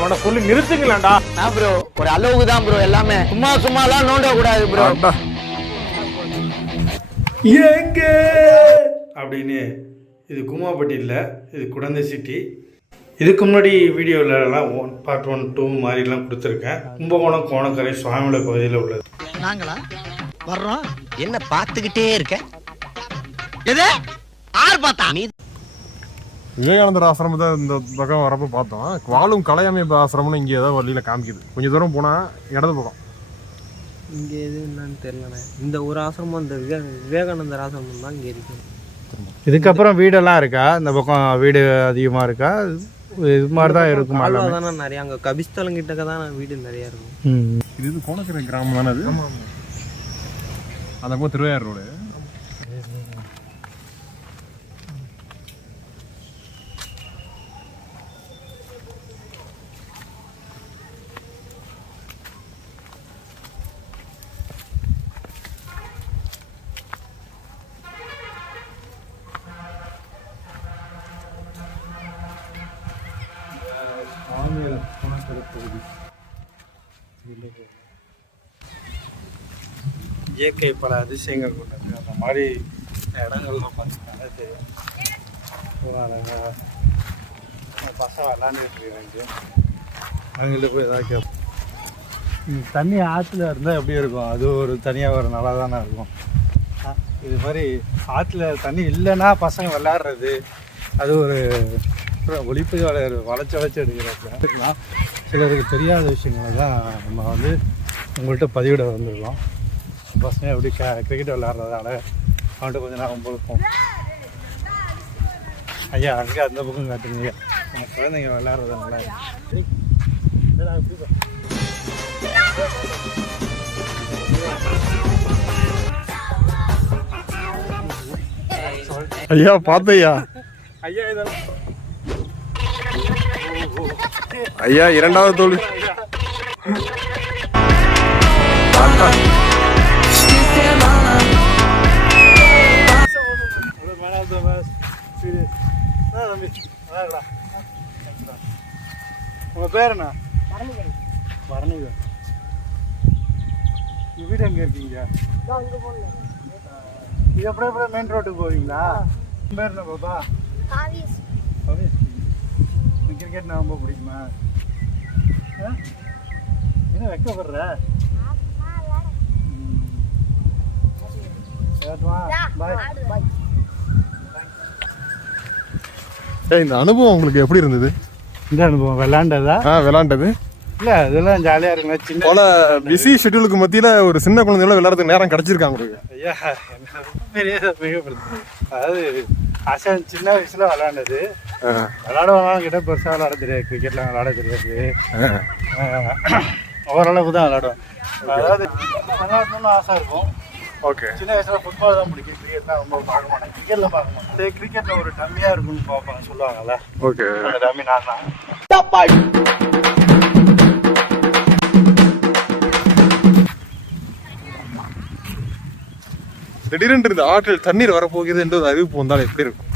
அவனை சொல்லி நிறுத்துங்களேன்டா. ப்ரோ ஒரு அளவுக்கு தான் ப்ரோ எல்லாமே, சும்மாலாம் நோண்ட கூடாது ப்ரோ. எங்க அப்படின்னு இது குமாப்பட்டி இல்லை, இது குடந்தை சிட்டி. இதுக்கு முன்னாடி வீடியோவிலலாம் பார்ட் 1, 2 மாதிரிலாம் கொடுத்துருக்கேன். கும்பகோணம் கோணக்கரை சுவாமிமலை பகுதியில் உள்ளது. நாங்களா வர்றோம் என்ன பார்த்துக்கிட்டே இருக்க? எது ஆர் பார்த்தா? நீ விவேகானந்தர் ஆசிரமத்தை இந்த பக்கம் வரப்போ பார்த்தோம். வாழும் கலையமைப்பு ஆசிரமம்னு இங்கே ஏதோ வழியில் காமிக்குது. கொஞ்சம் தூரம் போனால் இடது பக்கம். இங்கே எது என்னன்னு தெரியலண்ணே. இந்த ஒரு ஆசிரமம், இந்த விவேகானந்தர் ஆசிரமம் தான் இங்கே இருக்கு. இதுக்கப்புறம் வீடெல்லாம் இருக்கா? இந்த பக்கம் வீடு அதிகமாக இருக்கா? இது மாதிரி தான் இருக்கும். தானே நிறைய அங்கே கபிஸ்தலம் கிட்டக்க தான் வீடு நிறைய இருக்கும். இது கோணக்கரை கிராமம் தானே அது? அந்த பக்கம் திருவையாறு ரோடு. இயற்கை பல அதிசயங்கள் கொண்டது. அந்த மாதிரி இடங்கள்லாம் பார்த்தீங்கன்னா தெரியும். பசங்க விளாண்டுட்டு இருக்காங்க. அவங்கள்ட்ட போய் ஏதாவது கேட்போம். தண்ணி ஆற்றுல இருந்தால் எப்படி இருக்கும்? அது ஒரு தனியாக ஒரு நல்லா தானே இருக்கும். இது மாதிரி ஆற்றுல தண்ணி இல்லைன்னா பசங்க விளையாடுறது, அது ஒரு ஒழிப்பு வளைச்சி எடுக்கிறதுலாம் சிலருக்கு தெரியாத விஷயங்களை தான் நம்ம வந்து உங்கள்கிட்ட பதிவிட வந்திருக்கோம். பசங்க எப்படி கிரிக்கெட் விளையாடுறதால அவன்கிட்ட கொஞ்சம் நேரம் பொழுப்போம். ஐயா அங்கே அந்த பக்கம் காட்டுங்க, நம்ம குழந்தைங்க விளையாடுறது நல்லா இருக்கு. ஐயா பார்த்தையா? ஐயா இதெல்லாம் ஐயா இரண்டாவது தோல்வி. உங்க பேர் என்ன? பரணிகா. உங்க வீடு எங்க இருக்கீங்க? இது எப்படி மெயின் ரோட்டுக்கு போவீங்களா? பேர் என்ன பாப்பா? கிரிக்கெட் நான் ரொம்ப பிடிக்குமா? என்ன வைக்கப்படுற? இந்த அனுபவம் உங்களுக்கு எப்படி இருந்தது? இந்த அனுபவம் விளாண்டதா? விளாண்டது இல்லை, அதெல்லாம் ஜாலியாக இருக்குங்க. சின்ன போல பிஸி ஷெட்யூலுக்கு மத்தியில் ஒரு சின்ன குழந்தைகள விளையாடுறதுக்கு நேரம் கிடைச்சிருக்காங்க உங்களுக்கு. ஐயா பெரிய மிகப்படுத்து. அதாவது ஆசை சின்ன வயசுல விளாண்டது. விளாடுவாங்க கிட்ட பெருசாக விளாட தெரியாது, கிரிக்கெட்லாம் விளாட தெரியாது. ஓரளவுக்கு தான் விளாடுவேன். அதாவது விளாடணும்னு ஆசை இருக்கும். ஓகே. சின்ன வயசுல ஃபுட்பால் தான் பிடிக்கும், கிரிக்கெட்லாம் ரொம்ப பார்க்க மாட்டேன். கிரிக்கெட்லாம் பார்க்க மாட்டேன். கிரிக்கெட்ல ஒரு டம்மியாக இருக்குன்னு பார்ப்பாங்க, சொல்லுவாங்கல்ல. ஓகே. அந்த டம்மி நான் தான். திடீரென்று இந்த ஆற்றில் தண்ணீர் வரப்போகிறது என்று ஒரு அறிவிப்பு வந்தால் எப்படி இருக்கும்?